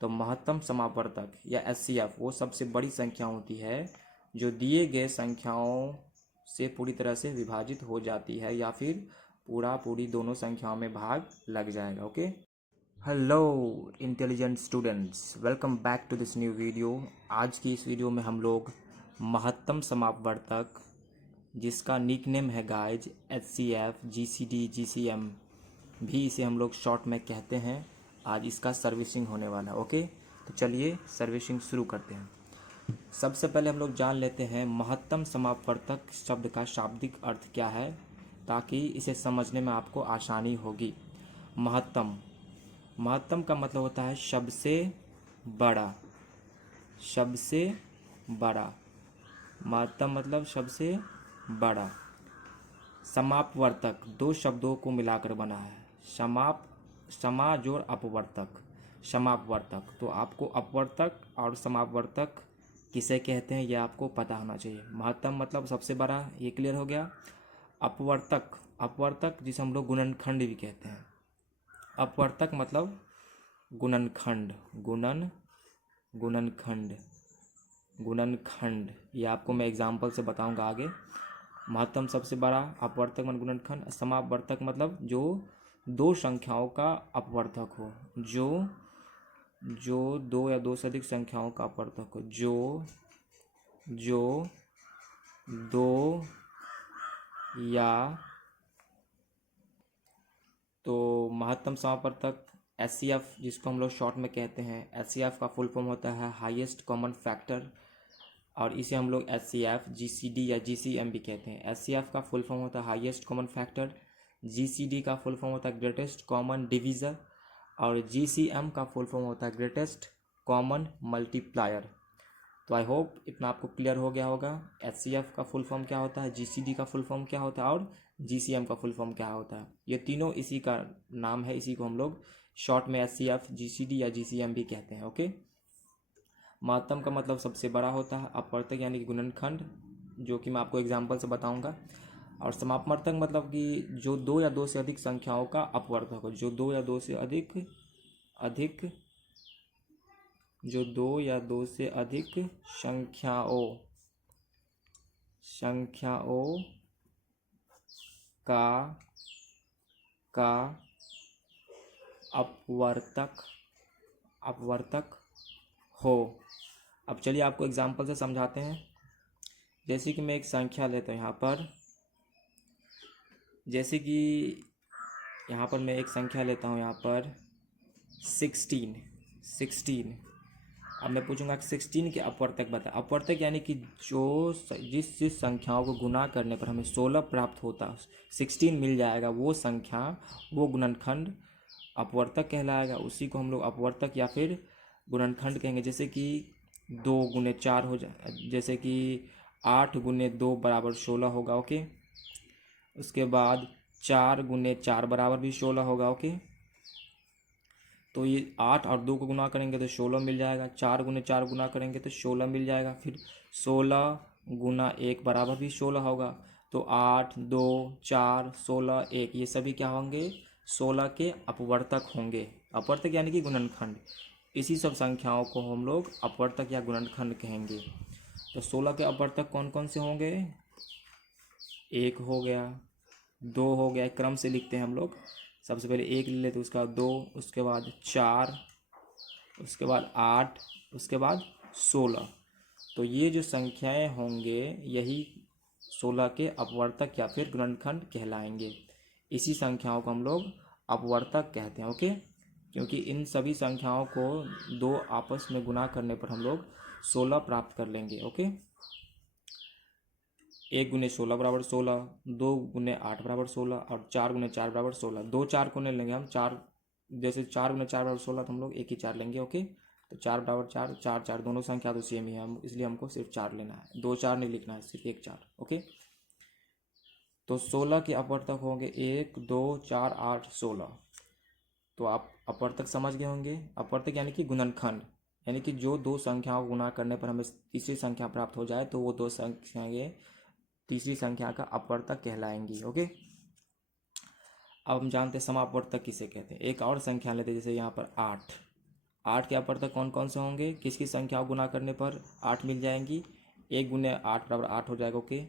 तो महत्तम समापवर्तक या एचसीएफ वो सबसे बड़ी संख्या होती है जो दिए गए संख्याओं से पूरी तरह से विभाजित हो जाती है या फिर पूरी दोनों संख्याओं में भाग लग जाएगा। Okay, hello intelligent students, welcome back to this new video. आज की इस वीडियो में हम लोग महत्तम समापवर्तक जिसका निकनेम है गाइज एचसीएफ, जीसीडी, जीसीएम भी इसे हम लोग शॉर्ट में कहते हैं, आज इसका सर्विसिंग होने वाला है। ओके, तो चलिए सर्विसिंग शुरू करते हैं। सबसे पहले हम लोग जान लेते हैं महत्तम समापवर्तक शब्द का शाब्दिक अर्थ क्या है, ताकि इसे समझने में आपको आसानी होगी। महत्तम महत्तम का मतलब होता है सबसे बड़ा, सबसे बड़ा। महत्तम मतलब सबसे बड़ा। समापवर्तक दो शब्दों को मिलाकर बना है, समा जोड़ अपवर्तक, समापवर्तक। तो आपको अपवर्तक और समापवर्तक किसे कहते हैं यह आपको पता होना चाहिए। महत्तम मतलब सबसे बड़ा, ये क्लियर हो गया। अपवर्तक जिसे हम लोग गुणनखंड भी कहते हैं। अपवर्तक मतलब गुणनखंड, गुणनखंड ये आपको मैं एग्जाम्पल से बताऊंगा आगे। महत्तम सबसे बड़ा, अपवर्तक मतलब गुणनखंड, समापवर्तक मतलब जो दो संख्याओं का अपवर्तक हो, जो दो या दो से अधिक संख्याओं का अपवर्तक हो, जो दो या तो महत्तम समापवर्तक एचसीएफ जिसको हम लोग शॉर्ट में कहते हैं। एचसीएफ का फुल फॉर्म होता है हाईएस्ट कॉमन फैक्टर, और इसे हम लोग एचसीएफ, जीसीडी या जीसीएम भी कहते हैं। एचसीएफ का फुल फॉर्म होता है हाईएस्ट कॉमन फैक्टर, जीसीडी का फुल फॉर्म होता है ग्रेटेस्ट कॉमन डिवीज़र, और जीसीएम का फुल फॉर्म होता है ग्रेटेस्ट कॉमन मल्टीप्लायर। तो आई होप इतना आपको क्लियर हो गया होगा। एचसीएफ का फुल फॉर्म क्या होता है, जीसीडी का फुल फॉर्म क्या होता है, और जीसीएम का फुल फॉर्म क्या होता है। ये तीनों इसी का नाम है, इसी को हम लोग शॉर्ट में एचसीएफ, जीसीडी या जीसीएम भी कहते हैं। ओके, महत्तम का मतलब सबसे बड़ा होता है, अपवर्तक यानी कि गुणनखंड, जो कि मैं आपको एग्जाम्पल से बताऊंगा। और समापवर्तक मतलब कि जो दो या दो से अधिक संख्याओं का अपवर्तक हो, जो दो या दो से अधिक संख्याओं का अपवर्तक हो। अब चलिए आपको एग्जाम्पल से समझाते हैं। जैसे कि मैं एक संख्या लेता हूँ यहाँ पर, जैसे कि यहाँ पर मैं एक संख्या लेता हूँ यहाँ पर 16। अब मैं पूछूंगा 16 के अपवर्तक बता। अपवर्तक यानी कि जो जिस संख्याओं को गुना करने पर हमें 16 प्राप्त होता, 16 मिल जाएगा, वो संख्या, वो गुणनखंड अपवर्तक कहलाएगा। उसी को हम लोग अपवर्तक या फिर गुणनखंड कहेंगे। जैसे कि 2 गुने 4 हो जाए, जैसे कि 8 गुने 2 बराबर 16 होगा। ओके, उसके बाद 4 गुने 4 बराबर भी 16 होगा। ओके, तो ये 8 और 2 को गुना करेंगे तो 16 मिल जाएगा, 4 गुने 4 गुना करेंगे तो 16 मिल जाएगा, फिर 16 गुना 1 बराबर भी 16 होगा। तो 8, 2, 4, 16, 1 ये सभी क्या होंगे, 16 के अपवर्तक होंगे। अपवर्तक यानी कि गुणनखंड। इसी सब संख्याओं को हम लोग अपवर्तक या गुणनखंड कहेंगे। तो 16 के अपवर्तक कौन कौन से होंगे, 1 हो गया, 2 हो गया, क्रम से लिखते हैं हम लोग। सबसे पहले 1 ले लेते, उसके बाद 2, उसके बाद 4, उसके बाद 8, उसके बाद 16। तो ये जो संख्याएं होंगे यही 16 के अपवर्तक या फिर गुणनखंड कहलाएंगे। इसी संख्याओं को हम लोग अपवर्तक कहते हैं। ओके, क्योंकि इन सभी संख्याओं को दो आपस में गुना करने पर हम लोग 16 प्राप्त कर लेंगे। ओके, 1 गुने 16 बराबर 16, 2 गुने 8 बराबर 16, और 4 गुने 4 बराबर 16। 2 4 को नहीं लेंगे हम, 4 जैसे 4 गुने 4 बराबर 16 तो हम लोग एक ही 4 लेंगे। ओके, तो 4 बराबर 4, 4 4 दोनों संख्या तो सेम ही है, हम इसलिए हमको सिर्फ 4 लेना है, 2 4 नहीं लिखना है, सिर्फ 1 4। ओके, तो 16 के अपवर्तक होंगे 1, 2, 4, 8, 16। तो आप अपवर्तक समझ गए होंगे। अपवर्तक यानी कि गुणनखंड, यानी कि जो दो संख्याओं को गुना करने पर हमें तीसरी संख्या प्राप्त हो जाए तो वो दो संख्याएं तीसरी संख्या का अपवर्तक कहलाएंगी। ओके, अब हम जानते हैं समापवर्तक किसे कहते हैं। एक और संख्या लेते हैं, जैसे यहाँ पर 8। 8 के अपवर्तक कौन कौन से होंगे, किसकी संख्या गुना करने पर 8 मिल जाएंगी। 1 गुने 8 बराबर 8 हो जाएगा, ओके।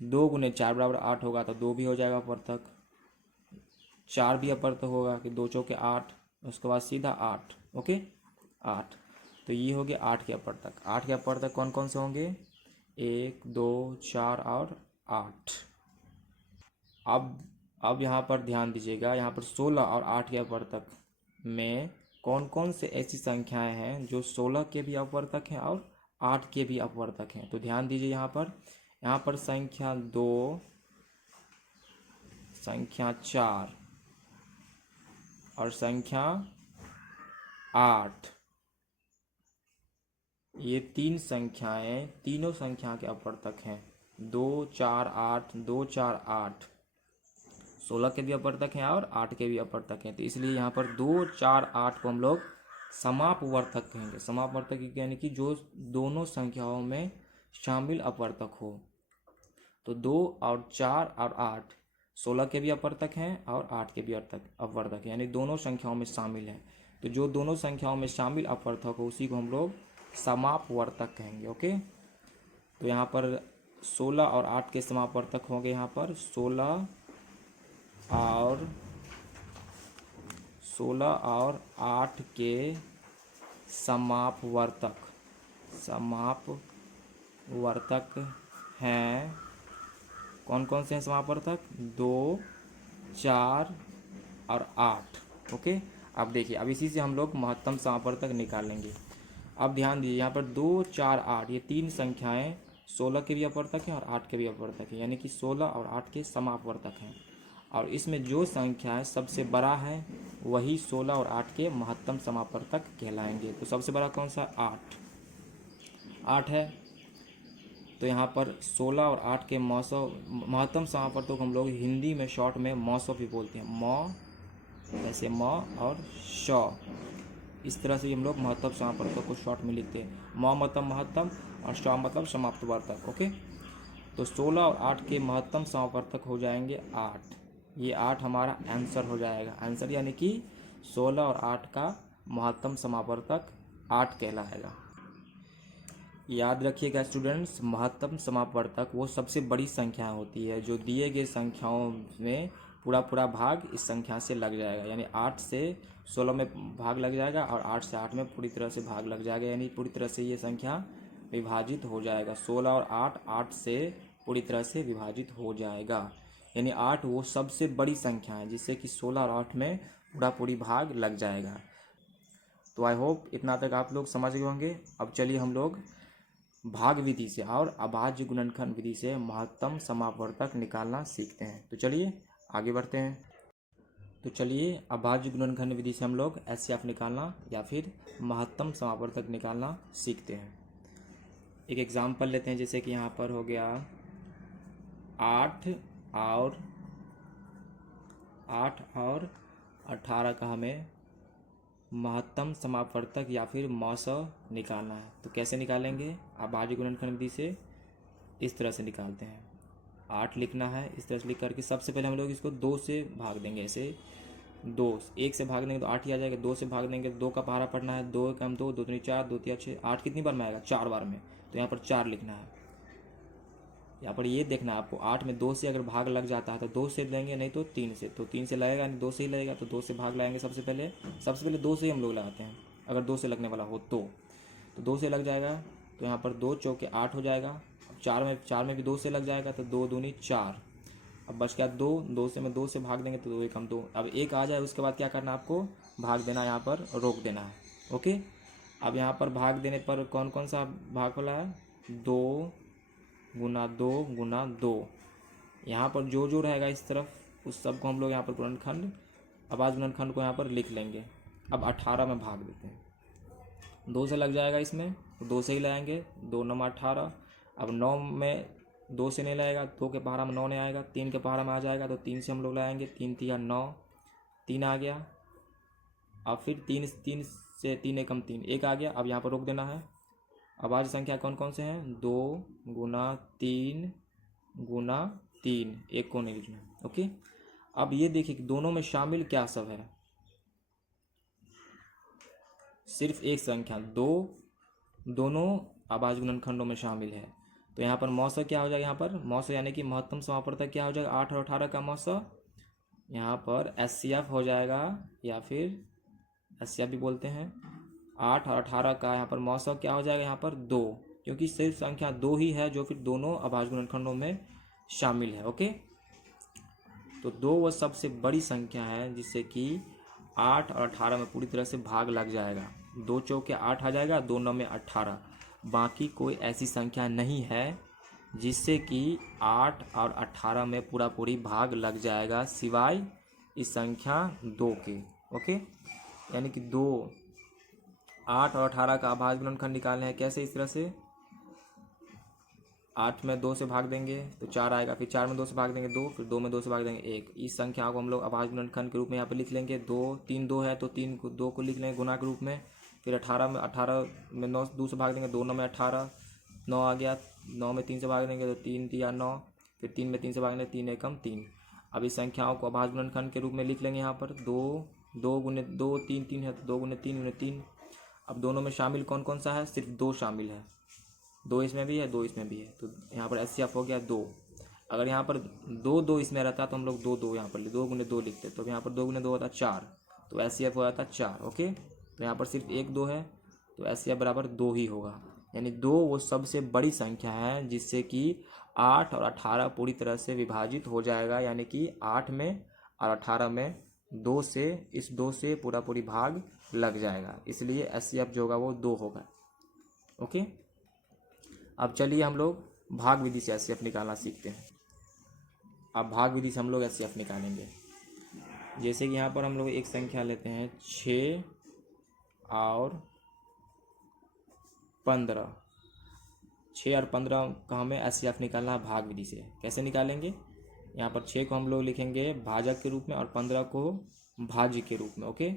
2 गुने 4 बराबर 8 होगा तो 2 भी हो जाएगा अपवर्तक। 4 भी अपवर्तक होगा कि 2 चौके 8, उसके बाद सीधा 8, ओके 8। तो ये हो गया 8 के अपवर्तक। 8 के अपवर्तक कौन कौन से होंगे, 1 2 4 और 8। अब यहाँ पर ध्यान दीजिएगा, यहाँ पर 16 और 8 के अपवर्तक में कौन कौन से ऐसी संख्याएं हैं जो 16 के भी अपवर्तक हैं और 8 के भी अपवर्तक हैं। तो ध्यान दीजिए, यहाँ पर संख्या 2, संख्या 4 और संख्या 8, ये तीन संख्याएं तीनों संख्या के अपवर्तक हैं। 2 4 8, 2 4 8, 16 के भी अपवर्तक हैं और 8 के भी अपवर्तक हैं। तो इसलिए यहाँ पर 2 4 8 को हम लोग समापवर्तक कहेंगे। समापवर्तक यानी कि जो दोनों संख्याओं में शामिल अपवर्तक हो। तो 2 और 4 और 8 16 के भी अपवर्तक हैं और 8 के भी अपवर्तक, यानी दोनों संख्याओं में शामिल है। तो जो दोनों संख्याओं में शामिल अपवर्तक हो उसी को हम लोग समापवर्तक कहेंगे, ओके। तो यहाँ पर 16 और 8 के समापवर्तक होंगे, यहाँ पर 16 और 8 के समापवर्तक हैं। कौन कौन से हैं समापवर्तक, 2 4 और 8, ओके। अब देखिए, अब इसी से हम लोग महत्तम समापवर्तक निकालेंगे। अब ध्यान दीजिए, यहाँ पर 2 4 8 ये तीन संख्याएं 16 के भी अपवर्तक हैं और 8 के भी अपवर्तक हैं, यानी कि 16 और 8 के समापवर्तक हैं। और इसमें जो संख्या सबसे बड़ा है वही 16 और 8 के महत्तम समापवर्तक कहलाएंगे। तो सबसे बड़ा कौन सा, 8 है। तो यहाँ पर 16 और 8 के महत्तम समापवर्तक हम लोग हिंदी में शॉर्ट में मौसो भी बोलते हैं। ऐसे म और श, इस तरह से हम लोग महत्तम समापवर्तक को शॉर्ट में लिखते हैं। म मतलब महत्तम और श मतलब समापवर्तक, ओके। तो 16 और 8 के महत्तम समापवर्तक हो जाएंगे 8। ये 8 हमारा आंसर हो जाएगा। आंसर यानी कि 16 और 8 का महत्तम समापवर्तक 8 कहलाएगा। याद रखिएगा स्टूडेंट्स, महत्तम समापवर्तक वो सबसे बड़ी संख्या होती है जो दिए गए संख्याओं में पूरा भाग इस संख्या से लग जाएगा। यानी 8 से 16 में भाग लग जाएगा और 8 से 8 में पूरी तरह से भाग लग जाएगा, यानी पूरी तरह से ये संख्या विभाजित हो जाएगा। 16 और 8 से पूरी तरह से विभाजित हो जाएगा, यानी 8 वो सबसे बड़ी संख्या है जिससे कि 16 और 8 में पूरी भाग लग जाएगा। तो आई होप इतना तक आप लोग समझ गए होंगे। अब चलिए हम लोग भाग विधि से और अभाज्य गुणनखंड विधि से महत्तम समापवर्तक निकालना सीखते हैं। तो चलिए आगे बढ़ते हैं। तो चलिए अभाज्य गुणनखंड विधि से हम लोग एचसीएफ निकालना या फिर महत्तम समापवर्तक निकालना सीखते हैं। एक एग्जाम्पल लेते हैं, जैसे कि यहाँ पर हो गया 8 और 18 का हमें महत्तम समापवर्तक या फिर मौसो निकालना है। तो कैसे निकालेंगे, अभाज्य गुणनखंड विधि से इस तरह से निकालते हैं। 8 लिखना है, इस तरह से लिख करके सबसे पहले हम लोग इसको 2 से भाग देंगे। ऐसे 2 1 से भाग देंगे तो 8 ही आ जाएगा। 2 से भाग देंगे तो 2 का पहाड़ा पढ़ना है। 2 कम 2, 2 3 4, 2 3 6, 8 कितनी बार में आएगा, 4 बार में। तो यहाँ पर 4 लिखना है। यहाँ पर ये देखना है आपको, 8 में 2 से अगर भाग लग जाता है तो 2 से लेंगे, नहीं तो 3 से। तो 3 से लगेगा नहीं, 2 से ही लगेगा, तो 2 से भाग लगाएंगे। सबसे पहले 2 से ही हम लोग लगाते हैं, अगर 2 से लगने वाला हो तो 2 से लग जाएगा। तो यहाँ पर 2 चौके 8 हो जाएगा। 4 में भी 2 से लग जाएगा, तो 2 दूनी 4। अब बच गया 2 से में 2 से भाग देंगे तो 2 1 2। अब 1 आ जाए उसके बाद क्या करना है आपको, भाग देना, यहाँ पर रोक देना है, ओके। अब यहाँ पर भाग देने पर कौन कौन सा भाग वाला है, 2 गुना 2 गुना 2। यहाँ पर जो रहेगा इस तरफ उस सब को हम लोग यहाँ पर गुणनखंड, अभाज्य गुणनखंड को यहाँ पर लिख लेंगे। अब 18 में भाग देते हैं। 2 से लग जाएगा इसमें, तो 2 से ही लगाएंगे। 2 9 18। अब 9 में 2 से नहीं लगेगा, 2 के पहाड़ा में 9 नहीं आएगा, 3 के पहाड़ा में आ जाएगा, तो 3 से हम लोग लगाएंगे। 3 3 9, 3 आ गया। अब फिर 3 से 3 एकम 3, 1 आ गया। अब यहाँ पर रोक देना है। अभाज्य संख्या कौन कौन से हैं, 2 गुना 3 गुना 3, 1 को नहीं लिखना, ओके। अब ये देखिए कि दोनों में शामिल क्या सब है। सिर्फ एक संख्या दो दोनों अभाज्य गुणनखंडों में शामिल है। तो यहाँ पर मौसा क्या हो जाएगा, यहाँ पर मौसा यानी कि महत्तम समापवर्तक क्या हो जाएगा, 8 और 18 का मौसा। यहाँ पर एचसीएफ हो जाएगा, या फिर एचसीएफ भी बोलते हैं। 8 और 18 का यहाँ पर मौसा क्या हो जाएगा, यहाँ पर 2, क्योंकि सिर्फ संख्या 2 ही है जो फिर दोनों अभाज्य गुणनखंडों में शामिल है। ओके, तो 2 वो सबसे बड़ी संख्या है जिससे कि 8 और 18 में पूरी तरह से भाग लग जाएगा। 2 चौके 8 आ जाएगा, 2 9 में 18। बाकी कोई ऐसी संख्या नहीं है जिससे कि 8 और 18 में पूरा पूरी भाग लग जाएगा, सिवाय इस संख्या 2 के। ओके, यानी कि 2 8 और 18 का अभाज्य गुणनखंड निकालने हैं। कैसे, इस तरह से 8 में 2 से भाग देंगे तो 4 आएगा, फिर 4 में 2 से भाग देंगे 2, फिर 2 में 2 से भाग देंगे 1। इस संख्या को हम लोग अभाज्य गुणनखंड के रूप में यहाँ पे लिख लेंगे। 2 3 2 है तो 3 को 2 को लिख लेंगे गुणा के रूप में। फिर 18 में 9 2 से भाग देंगे, 2 9 में 18, 9 आ गया। 9 में 3 से भाग देंगे तो 3 3 9, फिर 3 में 3 से भाग देंगे, 3 एकम 3। अब इस संख्याओं को अभाज्य गुणनखंड के रूप में लिख लेंगे। यहाँ पर 2 2 गुने 2 3 3 है तो 2 गुने 3 गुने 3। अब दोनों में शामिल कौन कौन सा है, सिर्फ 2 शामिल है। 2 इसमें भी है, 2 इसमें भी है, तो यहाँ पर एचसीएफ हो गया 2। अगर यहाँ पर 2 2 इसमें रहता तो हम लोग 2 2 यहाँ पर 2 गुने 2 लिखते, तो यहाँ पर 2 गुने 2 होता 4, तो एचसीएफ हो जाता 4। ओके, तो यहाँ पर सिर्फ 1 2 है तो एचसीएफ बराबर 2 ही होगा। यानी 2 वो सबसे बड़ी संख्या है जिससे कि 8 और 18 पूरी तरह से विभाजित हो जाएगा, यानी कि 8 में और 18 में 2 से, इस 2 से पूरा पूरी भाग लग जाएगा, इसलिए एचसीएफ जो होगा वो 2 होगा। ओके, अब चलिए हम लोग भाग विधि से एचसीएफ निकालना सीखते हैं। अब भाग विधि से हम लोग एचसीएफ निकालेंगे। जैसे कि यहाँ पर हम लोग एक संख्या लेते हैं 6 और 15। 6 और 15 का हमें एचसीएफ निकालना है भाग विधि से। कैसे निकालेंगे, यहाँ पर 6 को हम लोग लिखेंगे भाजक के रूप में और 15 को भाज्य के रूप में। ओके,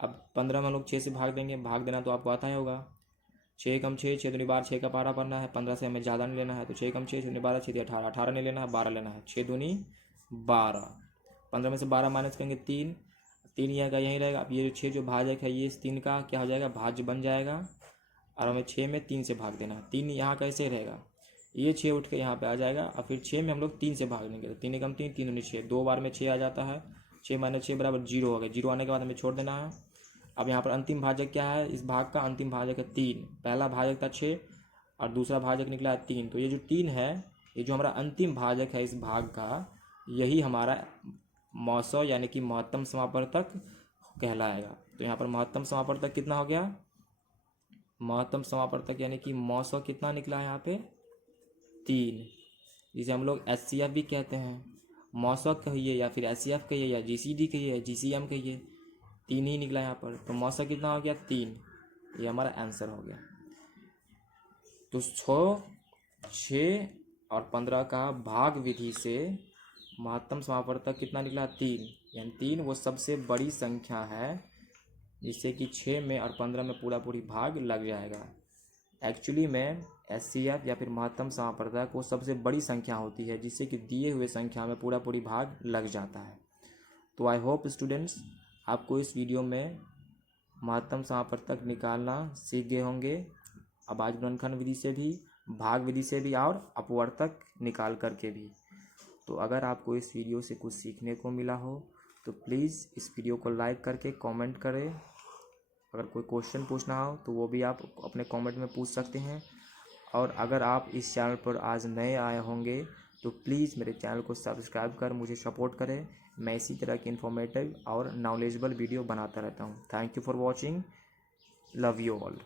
अब 15 में हम लोग 6 से भाग देंगे, भाग देना तो आपको आता ही होगा। 6 कम 6, 6 दूनी 12, 6 का पारा पढ़ना है। 15 से हमें ज़्यादा नहीं लेना है, तो 6 कम 6, 6 दूनी 12, 6 18, 18 नहीं लेना है, 12 लेना है। 6 दूनी 12, 15 में से 12 माइनस करेंगे 3, 3 यहाँ का यहीं रहेगा। अब ये जो 6 जो भाजक है ये इस 3 का क्या हो जाएगा, भाज्य बन जाएगा। और हमें 6 में 3 से भाग देना है। 3 यहाँ कैसे रहेगा, ये 6 उठ के यहाँ पे आ जाएगा। और फिर 6 में हम लोग 3 से भाग देंगे, तो 3 कम 3, 3 दूनी 6, 2 बार में 6 आ जाता है। 6 माइनस 6 बराबर 0 हो गया। 0 आने के बाद हमें छोड़ देना है। अब यहाँ पर अंतिम भाजक क्या है, इस भाग का अंतिम भाजक है 3। पहला भाजक था 6 और दूसरा भाजक निकला है 3, तो ये जो 3 है ये जो हमारा अंतिम भाजक है इस भाग का, यही हमारा मौसौ यानी कि महत्तम समापवर्तक कहलाएगा। तो यहाँ पर महत्तम समापवर्तक कितना हो गया, महत्तम समापवर्तक यानी कि मौसौ कितना निकला है यहाँ पे 3, जिसे हम लोग एचसीएफ भी कहते हैं। मौसौ कहिए या फिर एचसीएफ कहिए या जीसीडी कहिए या जीसीएम कहिए, 3 ही निकला यहाँ पर। तो मौसौ कितना हो गया 3, ये हमारा आंसर हो गया। तो 6 और 15 का भाग विधि से महत्तम समापवर्तक कितना निकला 3, यानी 3 वो सबसे बड़ी संख्या है जिससे कि 6 में और 15 में पूरा पूरी भाग लग जाएगा। एक्चुअली में एचसीएफ या फिर महत्तम समापवर्तक वो सबसे बड़ी संख्या होती है जिससे कि दिए हुए संख्या में पूरा पूरी भाग लग जाता है। तो आई होप स्टूडेंट्स आपको इस वीडियो में महत्तम समापवर्तक निकालना सीख गए होंगे, अभाज्य गुणनखंड विधि से भी, भाग विधि से भी और अपवर्तक निकाल करके भी। तो अगर आपको इस वीडियो से कुछ सीखने को मिला हो तो प्लीज़ इस वीडियो को लाइक करके कमेंट करें। अगर कोई क्वेश्चन पूछना हो तो वो भी आप अपने कमेंट में पूछ सकते हैं। और अगर आप इस चैनल पर आज नए आए होंगे तो प्लीज़ मेरे चैनल को सब्सक्राइब कर मुझे सपोर्ट करें। मैं इसी तरह की इन्फॉर्मेटिव और नॉलेजेबल वीडियो बनाता रहता हूँ। Thank you for watching, love you all.